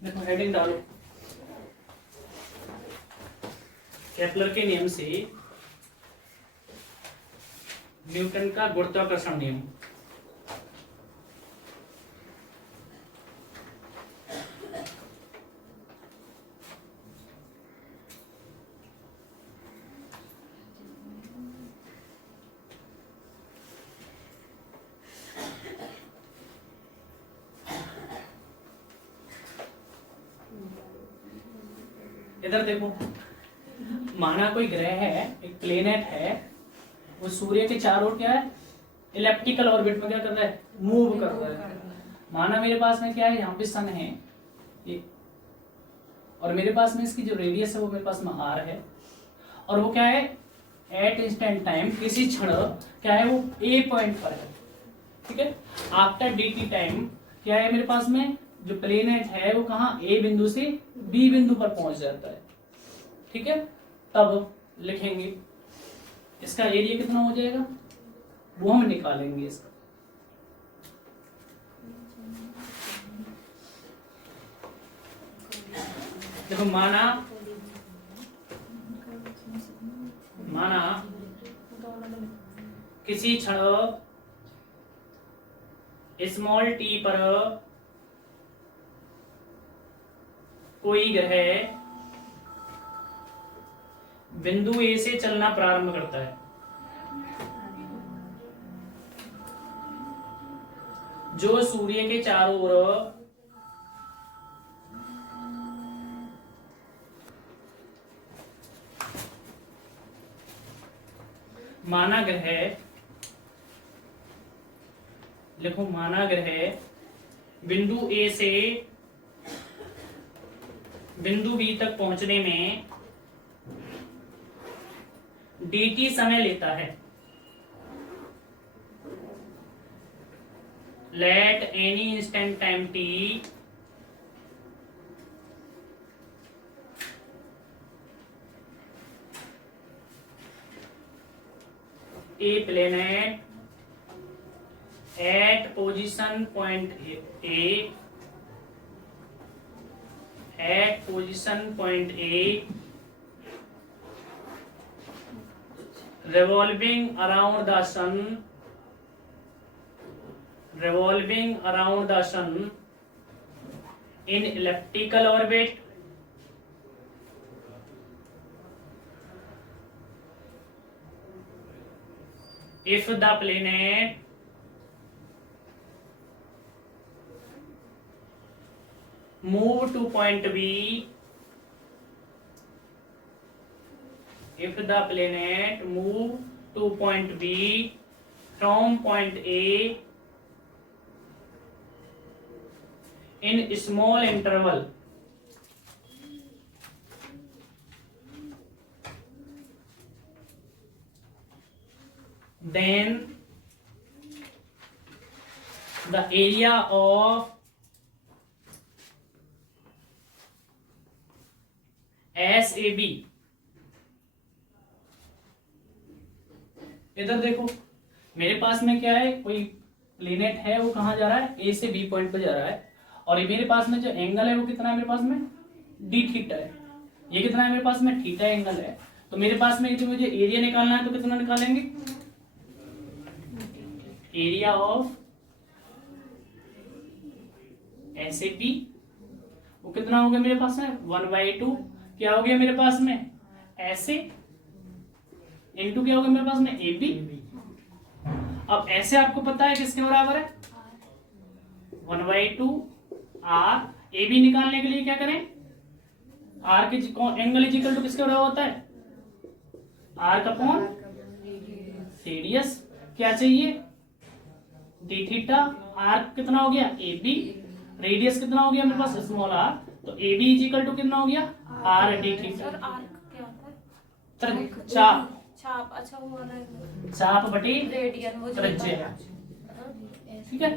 देखो हेडिंग डालो, केपलर के नियम से न्यूटन का गुरुत्वाकर्षण नियम। इधर देखो, माना कोई ग्रह है, एक प्लेनेट है, वो सूर्य के चारों ओर क्या है, इलेप्टिकल ऑर्बिट में क्या कर रहा है, मूव कर रहा है। माना मेरे पास में क्या है, यहाँ पे सन है ये, और मेरे पास में इसकी जो रेडियस है वो मेरे पास में आर है, और वो क्या है, एट इंस्टेंट टाइम, किसी क्षण क्या है, वो ए पॉइंट पर है। ठीक है, आफ्टर dt टाइम क्या है मेरे पास में, जो प्लेनेट है वो कहाँ, ए बिंदु से बी बिंदु पर पहुंच जाता है। ठीक है, तब लिखेंगे इसका एरिया कितना हो जाएगा, वो हम निकालेंगे इसका। देखो माना किसी क्षण स्मॉल टी पर कोई ग्रह बिंदु ए से चलना प्रारंभ करता है। जो सूर्य के चारों ओर माना ग्रह, लिखो माना ग्रह बिंदु ए से बिंदु बी तक पहुंचने में dt समय लेता है। Let any instant time t a planet at position point A at position point A revolving around the sun in elliptical orbit if the planet move to point B, if the planet move to point B from point A in small interval, then the area of SAB, इधर देखो मेरे पास में क्या है, कोई planet है, वो कहाँ जा रहा है, ए से बी पॉइंट पे जा रहा है, और ये मेरे पास में जो एंगल है वो कितना है, मेरे पास में डी थीटा है। ये कितना है मेरे पास में, थीटा एंगल है। तो मेरे पास में जो मुझे एरिया निकालना है तो कितना निकालेंगे, एरिया ऑफ SAB वो कितना हो गया मेरे पास में, 1/2 क्या हो गया मेरे पास में, ऐसे इनटू क्या हो गया मेरे पास में, AB। अब ऐसे आपको पता है किसके बराबर है, 1/2 R। AB निकालने के लिए क्या करें, R के एंगल इज इक्वल टू किसके बराबर होता है, R का अपॉन रेडियस। क्या चाहिए, डी थीटा। R कितना हो गया, AB। रेडियस कितना हो गया मेरे पास, स्मॉल r। तो AB इज इक्वल टू कितना हो गया, R डी थीटा। चाप, छाप, अच्छा वो वाला है, चाप बटे रेडियन, वो त्रिज्या। ठीक है,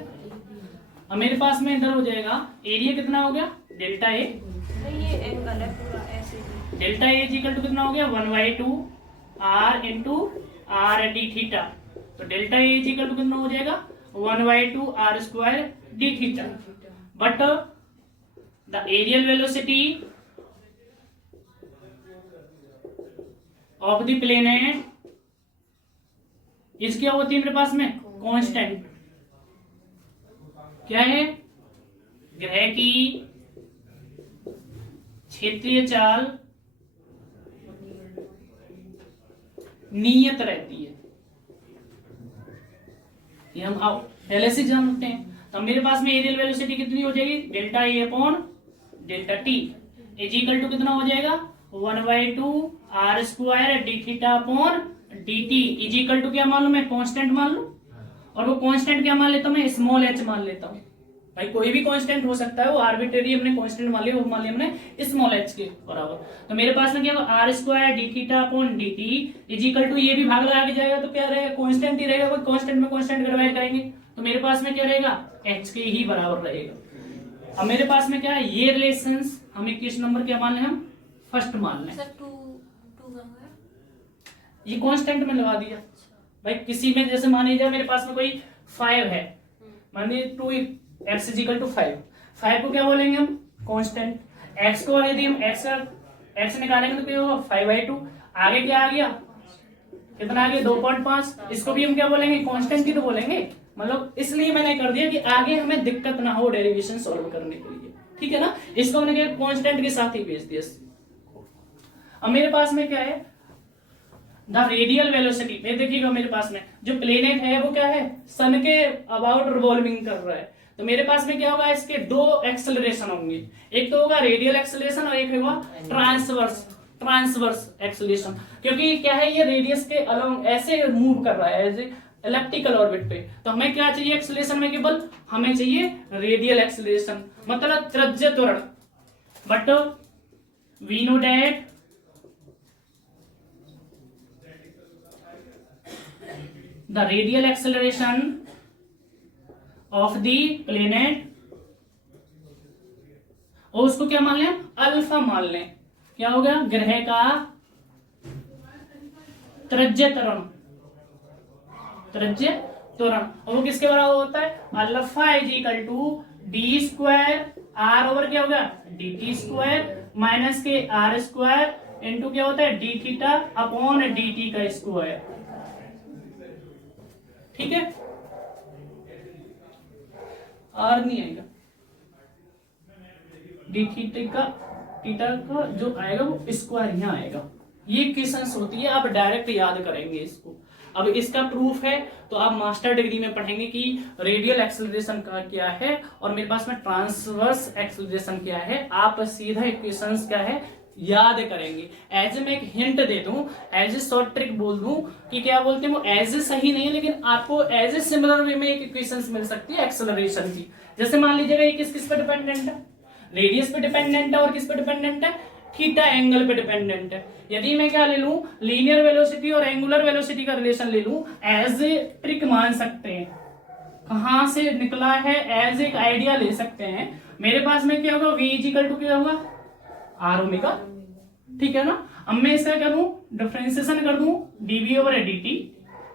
अब मेरे पास में इधर हो जाएगा, एरिया कितना हो गया, डेल्टा ए। नहीं ये एंगल है पूरा ऐसे ही। Delta A is equal to कितना हो गया, 1/2 R into R d theta. तो delta A is equal to कितना हो जाएगा, 1/2 R² d theta. But the areal velocity of the planet is क्या होती है मेरे पास में कांस्टेंट, क्या है ग्रह की क्षेत्रीय चाल नियत रहती है, ये हम पहले से जानते हैं। तो मेरे पास में एरियल वेलोसिटी कितनी हो जाएगी delta a upon delta t is equal to कितना हो जाएगा 1/2 r square d theta upon d t is equal to क्या मान लो मैं कांस्टेंट मान लूं, और वो कांस्टेंट क्या मान लेता हूं मैं स्मॉल h मान लेता हूं। भाई कोई भी कांस्टेंट हो सकता है, वो आर्बिट्रेरी हमने कांस्टेंट मान लिया, वो मान लिया हमने स्मॉल h के बराबर। तो मेरे पास में क्या होगा r square d theta upon d t is equal to ये भी भाग लगा के जाएगा तो क्या रहेगा कांस्टेंट ही रहेगा, कोई कांस्टेंट में कांस्टेंट डिवाइड करेंगे तो मेरे पास में क्या रहेगा h के ही बराबर रहेगा। अब मेरे पास में क्या है ये रिलेशंस हमें किस नंबर क्या मान लें हम फर्स्ट मान लें, सर 2 कहाँ है? ये कांस्टेंट में लगा दिया। भाई किसी में जैसे मान लीजिए मेरे पास में कोई 5 है, मान लीजिए 2x इज इक्वल टू 5 को क्या बोलेंगे हम कांस्टेंट, x को यदि हम x निकालेंगे तो क्या होगा 5/2, आगे क्या आ गया कितना आ गया 2.5, इसको भी हम क्या बोलेंगे कांस्टेंट ही तो बोलेंगे। मतलब इसलिए मैंने कर दिया कि आगे हमें दिक्कत ना हो डेरिवेशन सॉल्व करने के लिए, ठीक है ना, इसको मैंने क्या कांस्टेंट के साथ ही भेज दिया। अब मेरे पास में क्या है द रेडियल वेलोसिटी, ये देखिएगा मेरे पास में जो प्लेनेट है वो क्या है सन के अबाउट रिवॉल्विंग कर रहा है, तो मेरे पास में क्या होगा इसके दो एक्सेलरेशन होंगे, एक तो होगा रेडियल एक्सेलरेशन और एक होगा ट्रांसवर्स एक्सेलरेशन, क्योंकि क्या है ये रेडियस के अलोंग ऐसे मूव कर रहा है एज इलेप्टिकल ऑर्बिट पे, तो हमें क्या चाहिए एक्सेलरेशन में केवल हमें चाहिए रेडियल एक्सेलरेशन मतलब त्रिज्य त्वरण, but we know that the radial acceleration of the planet, और उसको क्या मान लें अल्फा मान लें, क्या हो गया ग्रह का त्रिज्य त्वरण, और वो किसके बराबर होता है alpha is equal to d square r over क्या होगा डी टी स्क्वायर माइनस के आर स्क्वायर इंटू क्या होता है d theta upon d t का स्क्वायर, ठीक है आर नहीं आएगा डी थीटा का जो आएगा वो स्क्वायर यहां आएगा। ये इक्वेशंस होती है, आप डायरेक्ट याद करेंगे इसको। अब इसका प्रूफ है तो आप मास्टर डिग्री में पढ़ेंगे कि रेडियल एक्सेलरेशन का क्या है और मेरे पास में ट्रांसवर्स एक्सेलरेशन क्या है, आप सीधा इक्वेशंस क्या है याद करेंगे। एज मैं एक हिंट दे दूं, एज ए शॉर्ट ट्रिक बोल दूं कि क्या बोलते हैं वो एज ए सही नहीं है, लेकिन आपको एज ए सिमिलर वे में एक इक्वेशंस मिल सकती है एक्सेलरेशन की। जैसे मान लीजिएगा ये किस पे डिपेंडेंट है, रेडियस पे डिपेंडेंट है और किस पे डिपेंडेंट है थीटा एंगल पे डिपेंडेंट है। यदि मैं क्या ले लूं लीनियर वेलोसिटी और एंगुलर वेलोसिटी का रिलेशन ले लूं, एज ए ट्रिक मान सकते हैं, कहां से निकला है एज एक आइडिया ले सकते हैं। मेरे पास में क्या होगा v इक्वल टू क्या होगा आर ओमेगा, ठीक है ना। अब मैं इसका क्या दूं डिफरेंशिएशन कर दूं dv ओवर dt,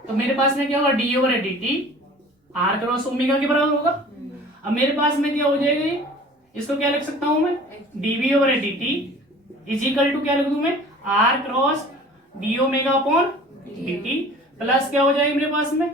तो मेरे पास में क्या होगा d over dt r cross omega के बराबर होगा। अब मेरे पास में क्या हो जाएगा, इसको क्या लिख सकता हूं मैं dv over dt is equal to क्या लिख दूं मैं r cross d omega upon dt plus क्या हो जाएगा मेरे पास में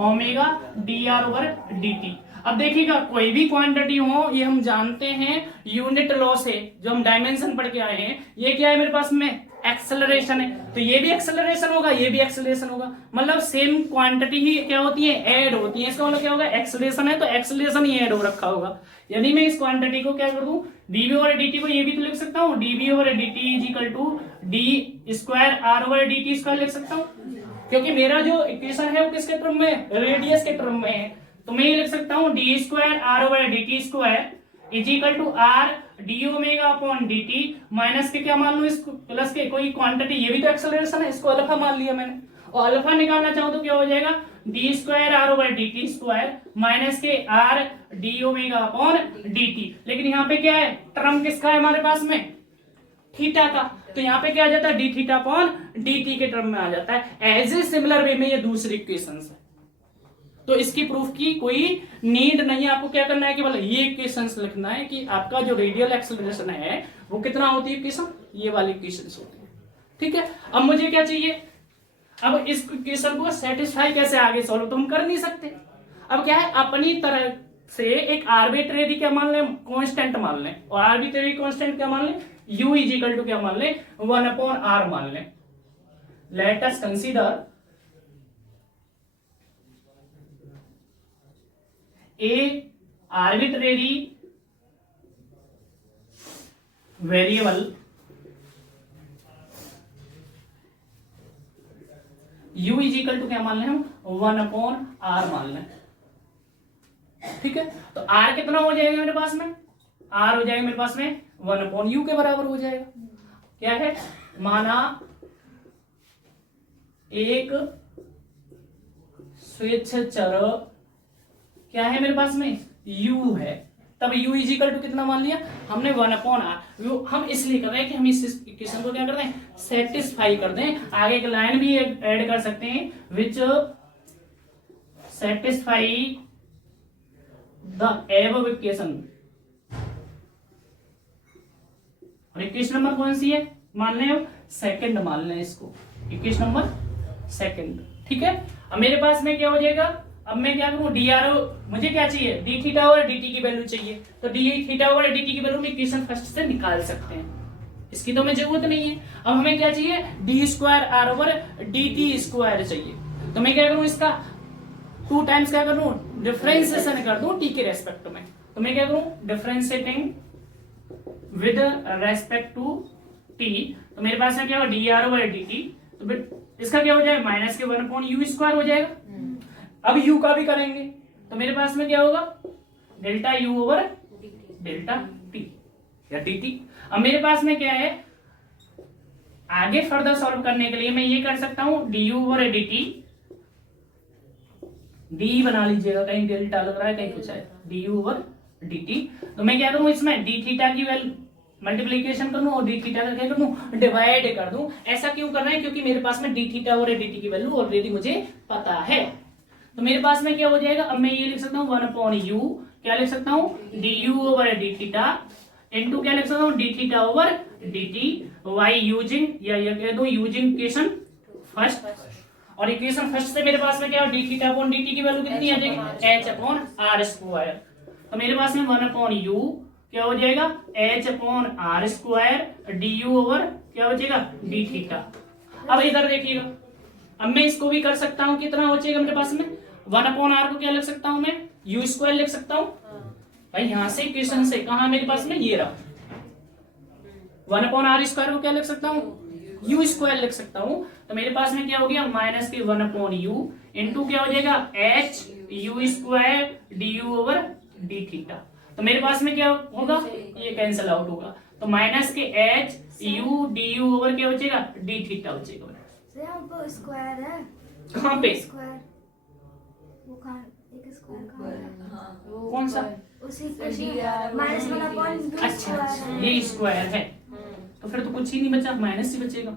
ओमेगा dr ओवर dt। अब देखिएगा कोई भी क्वांटिटी हो, ये हम जानते हैं यूनिट लॉ से जो हम डायमेंशन पढ़ के आए हैं, ये क्या है मेरे पास में एक्सेलरेशन है, तो ये भी एक्सेलरेशन होगा ये भी एक्सेलरेशन होगा, मतलब सेम क्वांटिटी ही क्या होती है ऐड होती है। इसका मतलब क्या होगा एक्सेलरेशन है तो एक्सेलरेशन ही ऐड हो रखा होगा। यदि मैं इस क्वांटिटी को क्या कर दूं dv ओवर dt को ये भी तो लिख सकता हूँ dv over dt is equal to d square r over dt square लिख सकता हूँ, क्योंकि मेरा जो इक्वेशन है वो किसके टर्म में रेडियस के टर्म में है, तो मैं ये लिख सकता हूँ d square r over d t square is equal to r d omega upon d t minus के क्या मान लू इसको प्लस के कोई क्वांटिटी, ये भी तो एक्सेलरेशन है, इसको अल्फा मान लिया मैंने, और अल्फा निकालना चाहूँ तो क्या हो जाएगा d square r over d t square minus के r d omega upon d t. लेकिन यहाँ पे क्या है टर्म किसका है हमारे पास में थीटा का, तो यहाँ पे क्या आ जाता है d theta upon d T के टर्म में आ जाता है। एज ए सिमिलर वे में ये दूसरी इक्वेशन है, तो इसकी प्रूफ की कोई नीड नहीं है। आपको क्या करना है, केवल ये इक्वेशंस लिखना है कि आपका जो रेडियल एक्सेलरेशन है वो कितना होती है इक्वेशन, ये वाली इक्वेशंस होती है। ठीक है, अब मुझे क्या चाहिए, अब इस इक्वेशन को सेटिस्फाई कैसे आगे सॉल्व, तो हम कर नहीं सकते। अब क्या है, अपनी तरह से एक आर्बिट्रेरी क्या मान लें, कांस्टेंट मान लें, और आर्बिट्रेरी कांस्टेंट क्या मान लें, u इज इक्वल टू क्या मान लें, 1/r मान लें। Let us consider a arbitrary variable u is equal to क्या मान लें हम, 1/r मान लें। ठीक है, तो r कितना हो जाएगा मेरे पास में, r हो जाएगा मेरे पास में 1/u के बराबर हो जाएगा। क्या है, माना एक स्वेच्छ चर क्या है मेरे पास में, u है, तब u इज इक्वल टू कितना मान लिया हमने, 1/r। हम इसलिए कर रहे हैं कि हम इस इक्वेशन को क्या कर दें, सेटिस्फाई कर दें। आगे एक लाइन भी ऐड कर सकते हैं, विच सेटिस्फाई द above इक्वेशन। और इक्वेशन नंबर कौन सी है, मान लें सेकंड, मान लें इसको इक्वेशन नंबर सेकंड। ठीक है, अब मेरे पास में क्या हो जाएगा, अब मैं क्या करूं, डी आर, मुझे क्या चाहिए, डी थीटा और डी टी की वैल्यू चाहिए, तो डी थीटा और डी टी की वैल्यू में इक्वेशन फर्स्ट से निकाल सकते हैं, इसकी तो हमें जरूरत नहीं है। अब हमें क्या चाहिए, d square r over d t square चाहिए, तो मैं क्या करूं, इसका 2 टाइम्स क्या करूं, डिफरेंशिएशन कर दूं टी के रेस्पेक्ट में। तो मैं क्या करूं, differentiating with respect to t, तो मेरे पास में क्या होगा, d r over d t, तो इसका क्या हो जाएगा, माइनस के 1/u स्क्वायर हो जाएगा। अब u का भी करेंगे, तो मेरे पास में क्या होगा, delta u over delta t या dt। अब मेरे पास में क्या है, आगे फर्दर सॉल्व करने के लिए मैं ये कर सकता हूं, du ओवर dt, d बना लीजिएगा, कहीं डेल्टा लग रहा है कहीं कुछ है, du ओवर dt। तो मैं क्या करूं, इसमें d थीटा की वैल्यू मल्टीप्लीकेशन कर दूं और d थीटा का क्या कर दूं, डिवाइड कर दूं। ऐसा क्यों कर रहे हैं, क्योंकि मेरे पास में d थीटा और dt की वैल्यू ऑलरेडी मुझे पता है। तो मेरे पास में क्या हो जाएगा, अब मैं ये लिख सकता हूँ 1/u, क्या लिख सकता हूँ, du over d theta into क्या लिख सकता हूँ, d theta over dt, y using या ये कह दो यूजिंग इक्वेशन फर्स्ट, और इक्वेशन फर्स्ट से मेरे पास में क्या है, d थीटा अपॉन dt की वैल्यू कितनी आ जाएगी, h अपॉन r स्क्वायर। तो मेरे पास में 1/u क्या हो जाएगा, h upon r square du over क्या हो जाएगा, d थीटा। अब इधर देखिएगा, अब मैं इसको भी कर सकता हूँ, कितना हो जाएगा मेरे पास में, 1/r को क्या लिख सकता हूँ मैं, u स्क्वायर लिख सकता हूँ भाई, यहां से इक्वेशन से कहा मेरे पास में ये रहा, 1/r स्क्वायर को क्या लिख सकता हूँ, u स्क्वायर लिख सकता हूँ। तो मेरे पास में क्या हो गया, माइनस के 1/u इंटू क्या हो जाएगा, h u square du over d theta. तो मेरे पास में क्या होगा, ये कैंसिल आउट होगा, तो माइनस के h u du ओवर क्या हो जाएगा, d थीटा हो जाएगा। स्क्वायर है कहाँ पे, स्क्वायर, वो कहाँ, एक स्क्वायर कहाँ है, कौन सा, उसी माइनस 1/u अच्छा ये स्क्वायर है, तो फिर तो कुछ ही नहीं बचा, माइनस ही बचेगा।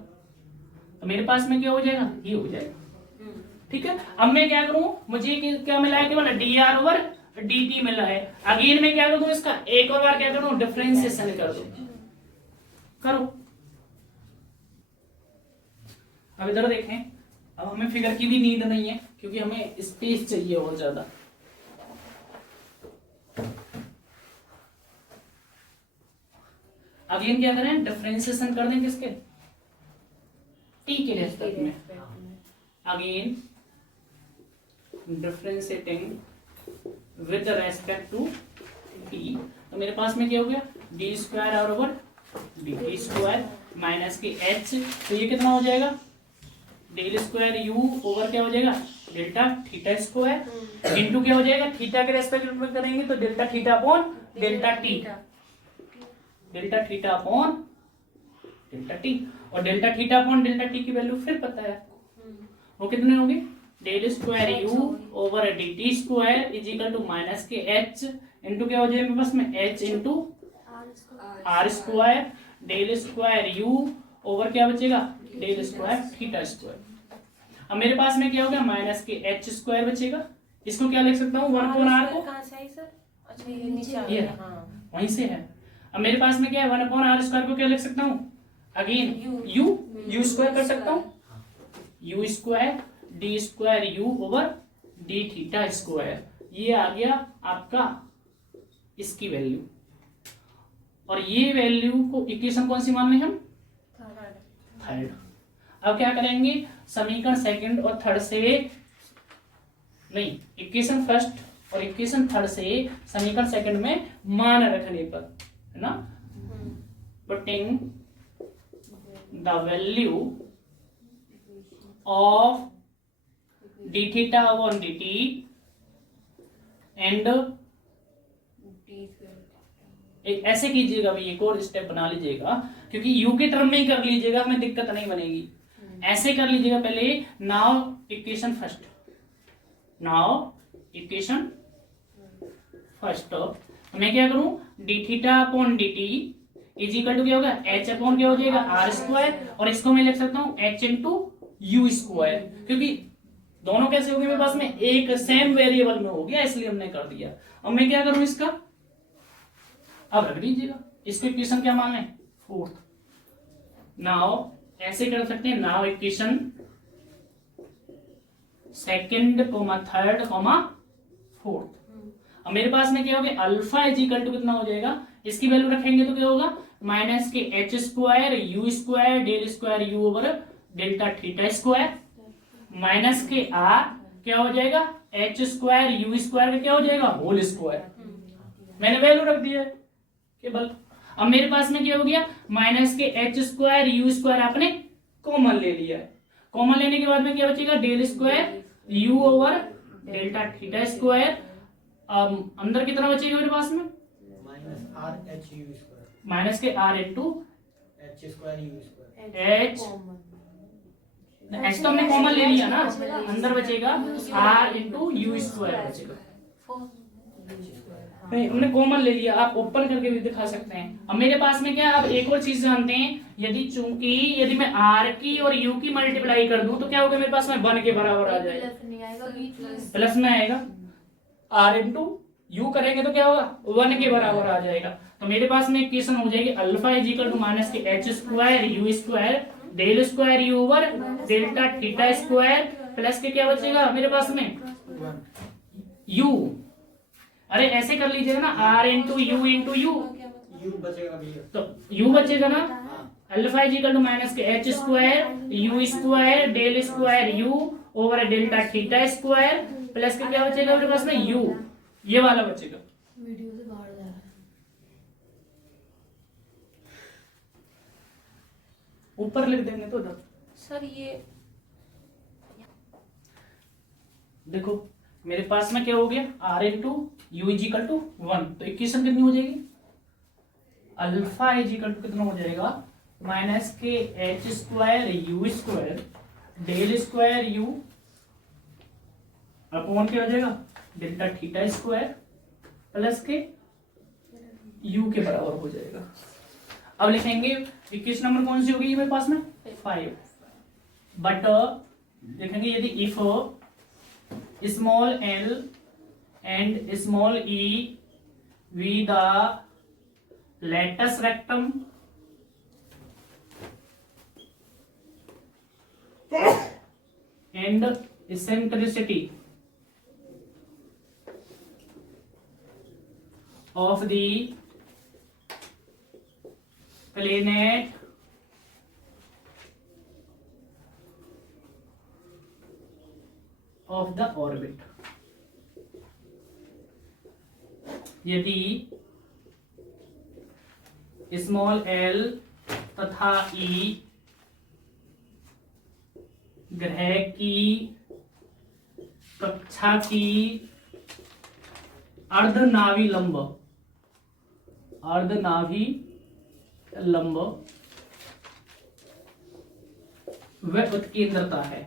तो मेरे पास में क्या हो जाएगा, ये हो जाएगा। ठीक है, अब मैं क्या करूं, मुझे क्या मिला है, केवल D r over d T मिला है। अगेन मैं क्या कर दूं, इसका एक और बार क्या करूं, डिफरेंशिएशन कर दूं, करो। अब इधर देखें, अब हमें फिगर की भी नीड नहीं है, क्योंकि हमें स्पेस चाहिए और ज्यादा। अगेन क्या करें, डिफरेंशिएशन कर दें किसके, टी के रेस्पेक्ट में। Again differentiating with respect to t, तो मेरे पास में क्या हो गया, d square r over d t square minus के एच, तो ये कितना हो जाएगा, डेल स्क्वायर यू ओवर क्या हो जाएगा, डेल्टा थीटा स्क्वायर इंटू क्या हो जाएगा, थीटा के रेस्पेक्ट में करेंगे तो delta theta upon delta t, delta theta upon delta t, और delta theta upon delta t की वैल्यू फिर पता है वो कितने होंगे, del square u over d t square is equal to minus के एच इंटू क्या हो जाएगा मेरे पास में, h into r square, del square u over क्या बचेगा, डेल स्क्वायर थीटा स्क्वायर। अब मेरे पास में क्या हो गया, माइनस के एच स्क्वायर बचेगा इसको क्या लिख सकता हूँ 1/r को, कहाँ से आई सर? अच्छा ये नीचे आ ये गया, हाँ। वहीं से है। अब मेरे पास में क्या है 1/r² को क्या लिख सकता हूँ अगेन यू स्क्वायर कर सकता हूँ, you square D square u over D theta square, ये आ गया आपका इसकी वैल्यू। और ये वैल्यू को इक्वेशन कौन सी मान लें हम, थर्ड। अब क्या करेंगे समीकरण सेकंड और थर्ड से, नहीं इक्वेशन फर्स्ट और इक्वेशन थर्ड से समीकरण सेकंड में मान रखने पर, है ना, putting the value of D theta upon d T and एक ऐसे कीजिएगा भाई, एक और स्टेप बना लीजिएगा क्योंकि यू के टर्म में ही कर लीजिएगा, हमें दिक्कत नहीं बनेगी। ऐसे कर लीजिएगा पहले, now equation first, now equation first मैं क्या करूं d theta upon d t is equal to क्या होगा एच अपॉन क्या हो जाएगा आर स्क्वायर, और इसको मैं लिख सकता हूं एच इंटू यू स्क्वायर, क्योंकि दोनों कैसे हो गए मेरे पास में एक सेम वेरिएबल में हो गया इसलिए हमने कर दिया। अब मैं क्या करूं इसका, अब रख दीजिएगा इसको इक्वेशन क्या मान लें फोर्थ। नाउ ऐसे कर सकते हैं, now equation second comma third comma fourth. अब मेरे पास में क्या हो गया अल्फा इज इक्वल टू कितना हो जाएगा, इसकी वैल्यू रखेंगे तो क्या होगा माइनस के h square u square del square u over delta theta square minus के आर क्या हो जाएगा एच स्क्वायर यू स्क्वायर का क्या हो जाएगा होल स्क्वायर। मैंने वैल्यू रख दिया है केवल। अब मेरे पास में क्या हो गया माइनस के एच स्क्वायर यू स्क्वायर आपने कॉमन ले लिया है, कॉमन लेने के बाद में क्या बचेगा del square u over delta theta square. अंदर कितना बचेगा मेरे पास में माइनस के r into h square u square, h तो हमने कॉमन ले लिया ना, अंदर बचेगा आर इंटू यू स्क्वायर बचेगा, नहीं हमने कॉमन ले लिया, आप ओपन करके भी दिखा सकते हैं। अब मेरे पास में क्या आप एक और चीज जानते हैं, यदि मैं आर की और यू की मल्टीप्लाई कर दूं तो क्या होगा मेरे पास में 1 के बराबर आ जाएगा, प्लस में आएगा, आर इंटू यू करेंगे तो क्या होगा 1 के बराबर आ जाएगा। तो मेरे पास में इक्वेशन हो जाएगी alpha is equal to minus के h square u square del square u over delta theta square plus के क्या बचेगा मेरे पास में यू, अरे ऐसे कर लीजिएगा ना आर इंटू यू यू बचेगा भैया, तो यू बचेगा ना alpha is equal to minus के h square u square del square u over delta theta square plus के क्या बचेगा मेरे पास में यू, ये वाला बचेगा। वीडियो से बाहर जा रहा है, ऊपर लिख देंगे तो इधर सर ये देखो मेरे पास में क्या हो गया r into u is equal to 1, तो इक्वेशन कितनी हो जाएगी अल्फा इज इक्वल टू कितना हो जाएगा माइनस के h square u square del square u upon क्या हो जाएगा डेल्टा थीटा स्क्वायर प्लस के यू के बराबर हो जाएगा। अब लिखेंगे इक्वेशन नंबर कौन सी होगी मेरे पास में 5, बट लिखेंगे यदि if small l and small e we the latus rectum and eccentricity of the planet of the orbit, यदि स्मॉल एल तथा ई ग्रह की कक्षा की अर्धनाभी लंब व उत्केंद्रता है,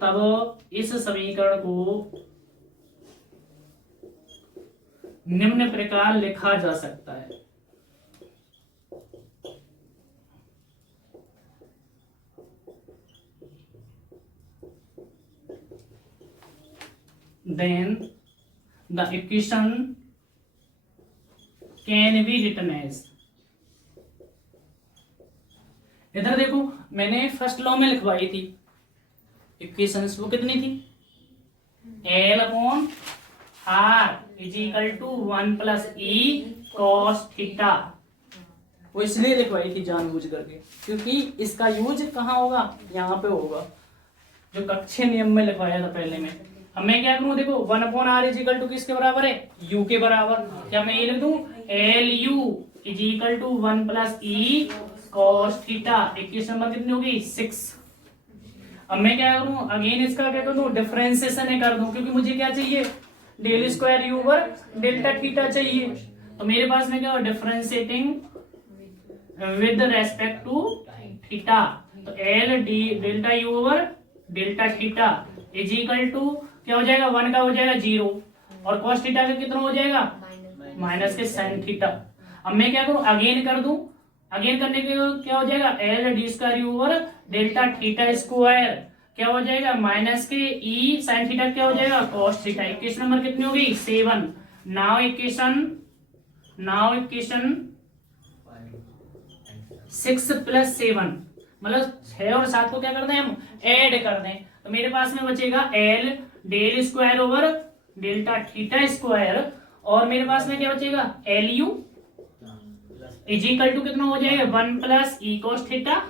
तब इस समीकरण को निम्न प्रकार लिखा जा सकता है। then the equation can be written as, इधर देखो मैंने फर्स्ट लॉ में लिखवाई थी इक्वेशंस, वो कितनी थी, L upon R is equal to 1 plus E cos theta. वो इसलिए लिखवाई थी जानबूझ करके, क्योंकि इसका यूज कहाँ होगा, यहाँ पे होगा, जो कक्षीय नियम में लिखवाया था पहले में। अब मैं क्या करूं, देखो 1 upon R is equal to किसके बराबर है, U के बराबर। क्या मैं ये लिख दूं, LU is equal to 1 plus E cos theta. Equation number कितनी होगी, 6। अब मैं क्या करूं, अगेन इसका क्या कर दूं, डिफरेंशिएशन कर दूं, क्योंकि मुझे क्या चाहिए, del square u over delta theta चाहिए। तो मेरे पास में क्या, differentiating with respect to theta, तो L d delta u over delta theta is equal to क्या हो जाएगा, 1 का हो जाएगा 0 और cos थीटा का कितना हो जाएगा, माइनस के sin थीटा। अब मैं क्या करूं, अगेन कर दूं, अगेन करने के क्या हो जाएगा, L D square u over delta theta square क्या हो जाएगा, माइनस के E sin थीटा क्या हो जाएगा, cos थीटा। इक्वेशन नंबर कितनी होगी, 7। नाउ इक्वेशन 6 प्लस 7 मतलब 6 और 7 को क्या कर दें हम, ऐड कर दें। तो मेरे पास में बचेगा L del square over delta theta square, और मेरे पास में क्या बचेगा, LU इज इक्वल टू कितना हो जाएगा, 1 plus E cos theta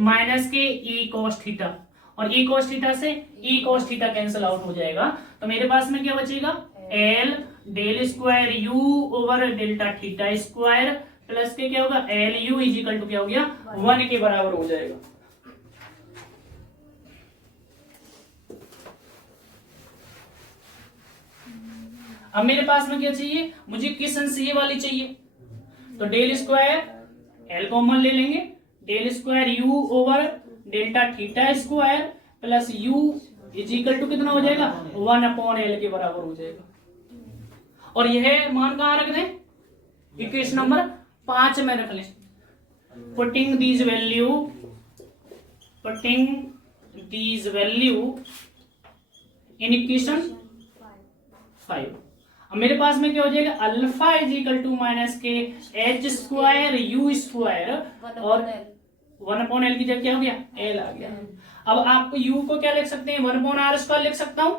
minus के E cos थीटा, और E cos थीटा से E cos theta cancel out हो जाएगा। तो मेरे पास में क्या बचेगा, L del square U over delta theta square plus के क्या होगा, LU इज इक्वल टू क्या हो गया, 1 के बराबर हो जाएगा। अब मेरे पास में क्या चाहिए, मुझे इक्वेशन ये वाली चाहिए, तो डेल स्क्वायर L कॉमन ले लेंगे, del square U over delta theta square plus U is equal to कितना हो जाएगा, 1 अपॉन L के बराबर हो जाएगा। और यह मान कहाँ रख दें, इक्वेशन नंबर 5 में रख लें। Putting these value in equation 5। अब मेरे पास में क्या हो जाएगा, alpha is equal to minus के H स्क्वायर U स्क्वायर और 1 अपॉन L की जगह क्या हो गया, L आ गया। अब आपको U को क्या लिख सकते हैं, 1 अपॉन R स्क्वायर लिख सकता हूं,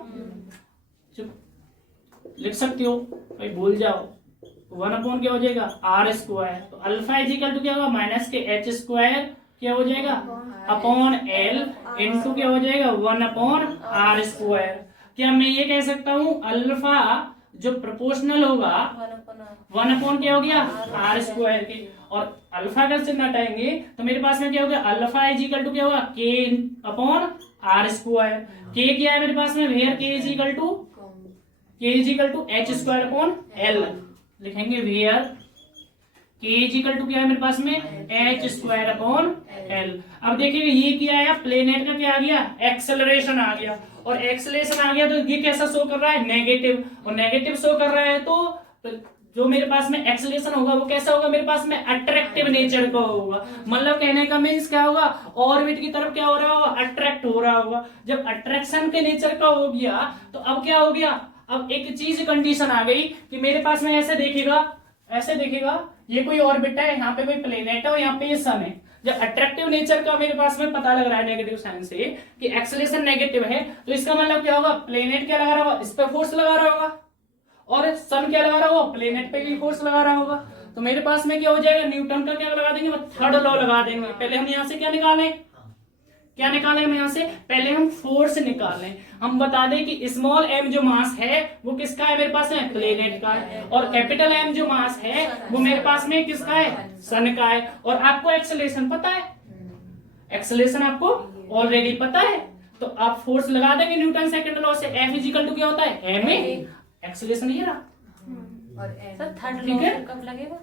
लिख सकते हो भाई, भूल जाओ। 1 अपॉन क्या हो जाएगा, R स्क्वायर, तो अल्फा इज इक्वल टू क्या होगा, माइनस के H स्क्वायर क्या हो जाएगा अपॉन L इंटू क्या हो जाएगा, 1 अपॉन R स्क्वायर। क्या मैं ये कह सकता हूं, अल्फा जो प्रोपोर्शनल होगा 1 अपॉन क्या हो गया, R स्क्वायर के, और अल्फा का चिन्ह हटाएंगे तो मेरे पास में क्या हो गया, अल्फा इज इक्वल टू क्या होगा, K upon R square. K क्या है मेरे पास में, where K is equal to H square upon L लिखेंगे, where K is equal to क्या है मेरे पास में, H स्क्वायर अपॉन L। अब देखिए ये क्या आया, प्लेनेट का क्या आ गया, एक्सेलरेशन आ गया, और एक्सेलरेशन आ गया तो ये कैसा शो कर रहा है, नेगेटिव, और नेगेटिव शो कर रहा है तो जो मेरे पास में एक्सेलरेशन होगा वो कैसा होगा, मेरे पास में अट्रैक्टिव नेचर का होगा। मतलब कहने का मीन्स क्या होगा, ऑर्बिट की तरफ क्या हो रहा होगा, अट्रैक्ट हो रहा होगा। जब अट्रैक्शन के नेचर का हो गया तो अब क्या हो गया, अब एक चीज कंडीशन आ गई कि मेरे पास में ऐसे देखेगा ये कोई ऑर्बिट है, यहाँ पे कोई प्लेनेट है और यहाँ पे ये सन है। जब अट्रैक्टिव नेचर का मेरे पास में पता लग रहा है नेगेटिव साइन से कि एक्सेलरेशन नेगेटिव है, तो इसका मतलब क्या होगा, प्लेनेट क्या लगा रहा होगा, इस पर फोर्स लगा रहा होगा, और सन क्या लगा रहा होगा, प्लेनेट पे भी फोर्स लगा रहा होगा। तो मेरे पास में क्या हो जाएगा, न्यूटन का क्या लगा देंगे, थर्ड लॉ लगा देंगे। पहले हम यहाँ से क्या निकालें हम यहाँ से पहले हम फोर्स निकालें। हम बता दें कि स्मॉल m जो मास है वो किसका है, मेरे पास में प्लेनेट का है, और कैपिटल M जो मास है वो मेरे पास में किसका है, सन का है। और आपको एक्सेलरेशन पता है, एक्सेलरेशन आपको ऑलरेडी पता है, तो आप फोर्स लगा देंगे न्यूटन सेकंड लॉ से, F इक्वल टू क्या होता है, ma। एक्सेलरेशन ये रहा, और सर थर्ड ठीक है? लॉ कब लगेगा,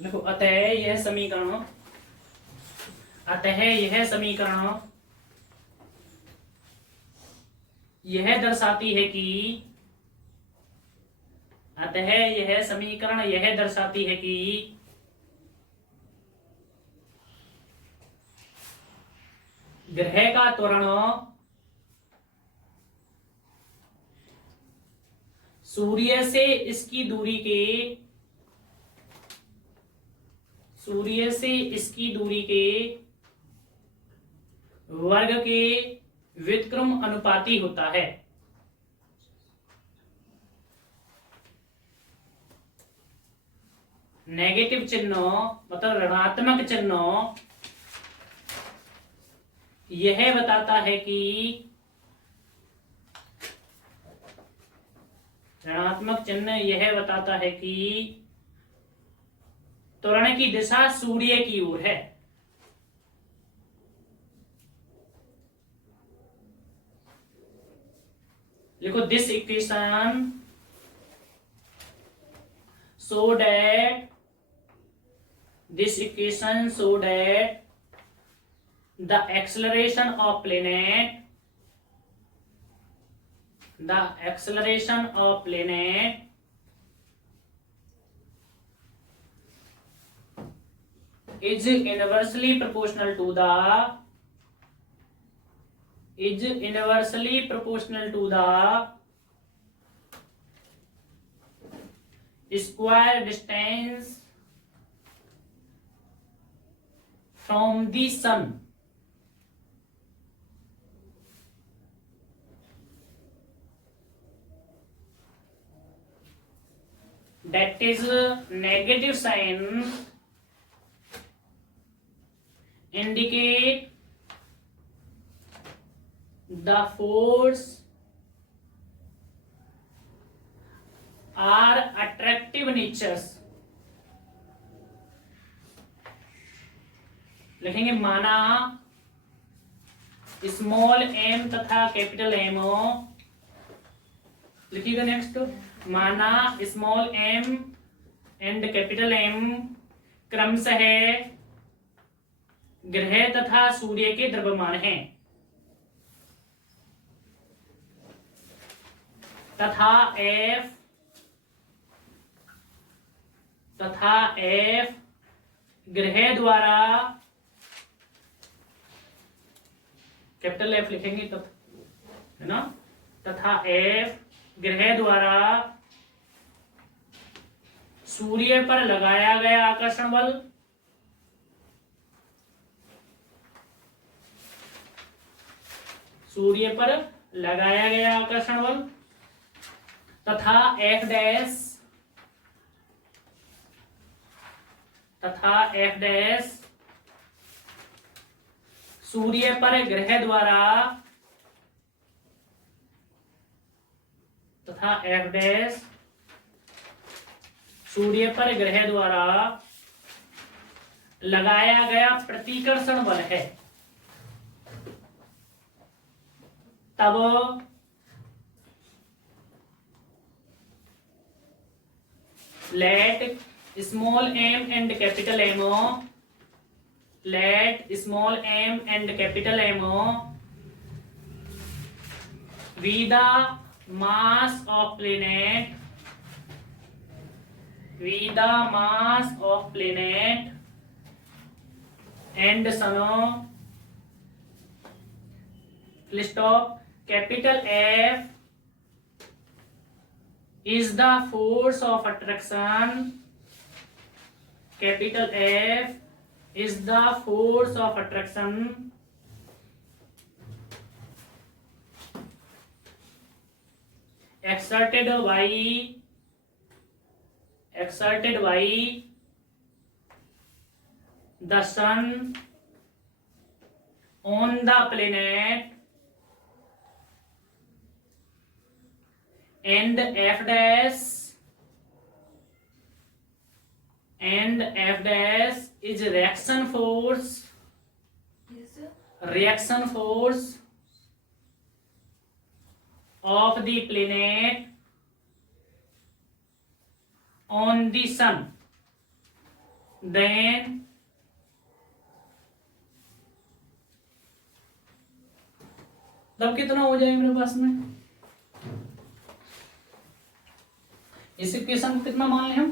देखो अतः यह समीकरण यह दर्शाती है कि ग्रह का त्वरण सूर्य से इसकी दूरी के वर्ग के व्युत्क्रम अनुपाती होता है। नेगेटिव चिन्ह मतलब ऋणात्मक चिन्ह यह बताता है कि त्वरण की दिशा सूर्य की ओर है। लिखो this equation so that the acceleration of planet is inversely proportional to the square distance from the sun. That is negative sign indicate the force are attractive natures. लिखेंगे माना स्मॉल m तथा कैपिटल M। लिखिएगा next, माना small m and capital M क्रमशः ग्रह तथा सूर्य के द्रव्यमान हैं तथा F ग्रह द्वारा, कैपिटल F लिखेंगे तब, है ना, तथा F ग्रह द्वारा सूर्य पर लगाया गया आकर्षण बल तथा F डैश सूर्य पर ग्रह द्वारा लगाया गया प्रतिकर्षण बल है। तब let small m and capital M be the mass of planet and sun. Full stop. Capital F is the force of attraction. Capital F is the force of attraction exerted by the sun on the planet, and F dash is reaction force of the planet on the sun. Then तब कितना हो जाएगा मेरे पास में, इस equation को कितना मान लें हम,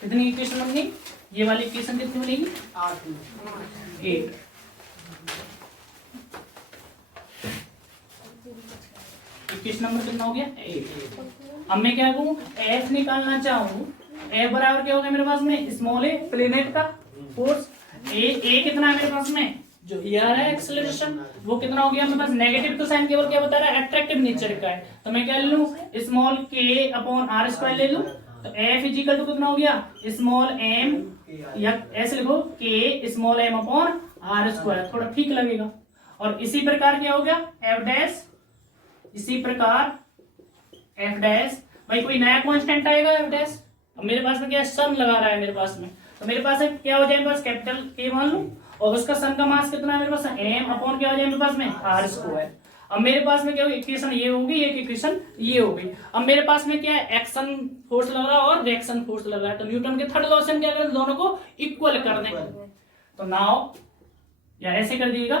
कितनी इक्वेशन बन गई, ये वाली इक्वेशन कितनी बनेगी 8। इक्वेशन नंबर कितना हो गया 8। अब मैं क्या कहूँ एफ निकालना चाहूँ, एफ बराबर क्या हो गया मेरे पास में स्मॉल ए प्लेनेट का फोर्स, ए कितना है मेरे पास में जो ये आ रहा है एक्सेलरेशन वो कितना हो गया मेरे पास नेगेटिव, तो साइन केवल क्या बता रहा है अट्रैक्टिव नेचर का है, तो मैं क्या ले लूं स्मॉल के अपॉन आर स्क्वायर ले लूं, तो एफ इज इक्वल टू कितना हो गया स्मॉल एम या ऐसे लिखो k small m upon r square, थोड़ा ठीक लगेगा। और इसी प्रकार क्या हो गया एफ डैश, इसी प्रकार एफ डैश, भाई कोई नया कांस्टेंट आएगा एफ डैश, अब मेरे पास में क्या सन लगा रहा है मेरे पास में, तो मेरे पास क्या हो जाए मेरे पास कैपिटल के मान लूं और उसका सन का मास कितना है मेरे पास एम अपॉन क्या हो जाए मेरे पास में आर स्क्वायर। अब मेरे पास में क्या होगी इक्वेशन ये होगी, एक इक्वेशन ये होगी। अब मेरे पास में क्या है एक्शन फोर्स लग रहा है और रिएक्शन फोर्स लग रहा है, तो न्यूटन के थर्ड लॉ से हम क्या करें दोनों को इक्वल कर दें, तो नाउ या ऐसे कर दीजिएगा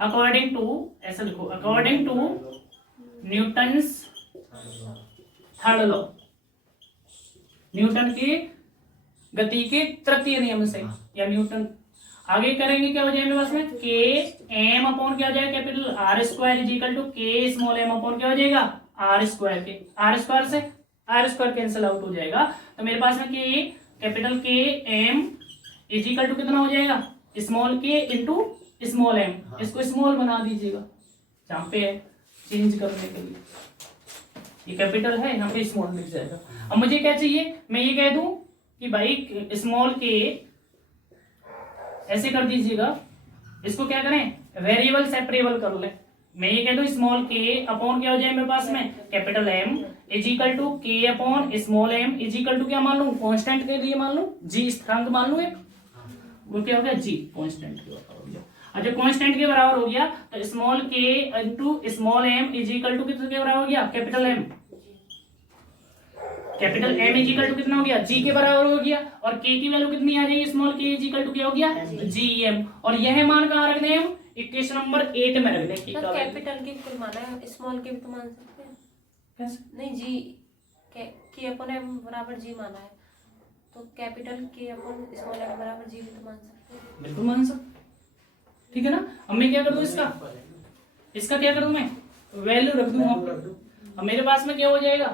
अकॉर्डिंग टू, ऐसे लिखो according to Newton's third law, Newton की गति के तृतीय नियम से, या न्यूटन आगे करेंगे क्या हो जाएगा मेरे पास में के एम अपॉन क्या हो जाएगा capital r square is equal to k small m upon क्या हो जाएगा आर स्क्वायर, के आर स्क्वायर से आर स्क्वायर कैंसिल आउट हो जाएगा, तो मेरे पास में के कैपिटल के एम इज इक्वल टू कितना हो जाएगा स्मॉल के इंटू स्मॉल एम, इसको स्मॉल बना दीजिएगा जहाँ पे है चेंज करने के लिए, ये कैपिटल है यहाँ पे स्मॉल लिख जाएगा। अब मुझे क्या चाहिए मैं ये कह दूं कि भाई स्मॉल के ऐसे कर दीजिएगा, इसको क्या करें वेरिएबल सेपरेबल कर ले, मैं ये कह दूं स्मॉल के अपॉन क्या हो जाए मेरे पास में capital M is equal to k upon small m is equal to क्या मान लूं कांस्टेंट के लिए मान लूं जी स्थिरांक मान लूं एक, वो क्या हो गया जी कांस्टेंट के बराबर हो गया। अच्छा कांस्टेंट के बराबर हो गया तो small k into small m is equal to कितने के बराबर हो गया capital m, capital M is equal to कितना हो गया जी के बराबर हो गया, और के की वैल्यू कितनी आ जाएगी स्मॉल के इज इक्वल टू क्या हो गया जी एम, और यह मान कहाँ रख दें हम इक्वेशन नंबर 8 में रख दें। तो कैपिटल के कोई माना है स्मॉल के भी तो मान सकते हैं कैसे नहीं जी के अपॉन एम बराबर जी माना है, तो कैपिटल के अपॉन स्मॉल एम बराबर जी भी तो मान सकते हैं, बिल्कुल मान सकते ठीक है ना। अब मैं क्या कर दूं इसका क्या कर दूं मैं वैल्यू रख दूं, अब मेरे पास में क्या हो जाएगा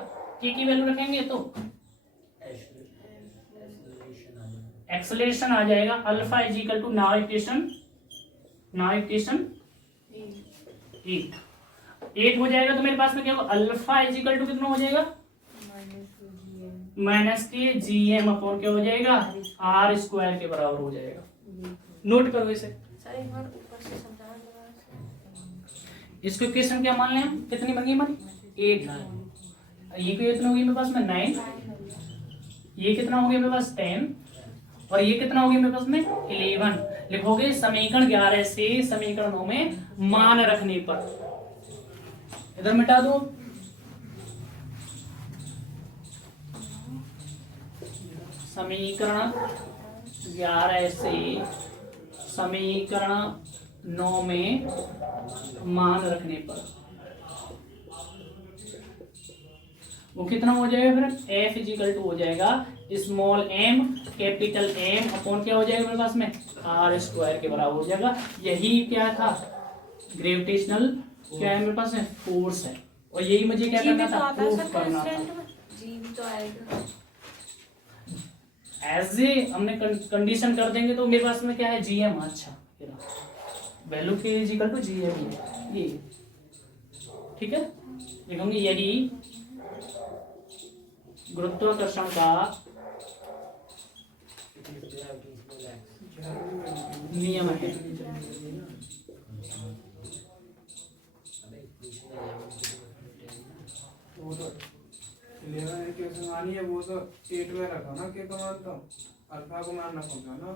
के की वैल्यू रखेंगे तो एक्सेलरेशन आ जाएगा alpha is equal to now equation 8 हो जाएगा, तो मेरे पास में क्या होगा अल्फा इज इक्वल टू कितना हो जाएगा माइनस के जी एम अपॉन क्या हो जाएगा आर स्क्वायर के बराबर हो जाएगा। नोट करो इसे, सर एक बार ऊपर से समझाना जरा, इसको इक्वेशन क्या मान लें हम कितनी बन गई हमारी 8, ये कितना होगी मेरे पास में 9, ये कितना हो गया मेरे पास 10 और ये कितना हो गया मेरे पास में 11। लिखोगे समीकरण 11 से समीकरण 9 में मान रखने पर, इधर मिटा दो समीकरण 11 से समीकरण 9 में मान रखने पर वो कितना हो जाएगा फिर एफ इज इक्वल टू हो जाएगा small m capital m upon क्या हो जाएगा मेरे पास में आर स्क्वायर के बराबर हो जाएगा। यही क्या था ग्रेविटेशनल क्या है मेरे पास में फोर्स है, और यही मुझे क्या करना था प्रूफ करना था। जी भी तो आएगा एज ए हमने कंडीशन कर देंगे तो मेरे पास में क्या है जी एम, अच्छा value k is equal to g m ये ठीक है। लिखूंगी यही गुरुत्वाकर्षण का नियम है। वो तो 8 में रखा ना के तो मान तो अल्फा को मानना पड़ता ना।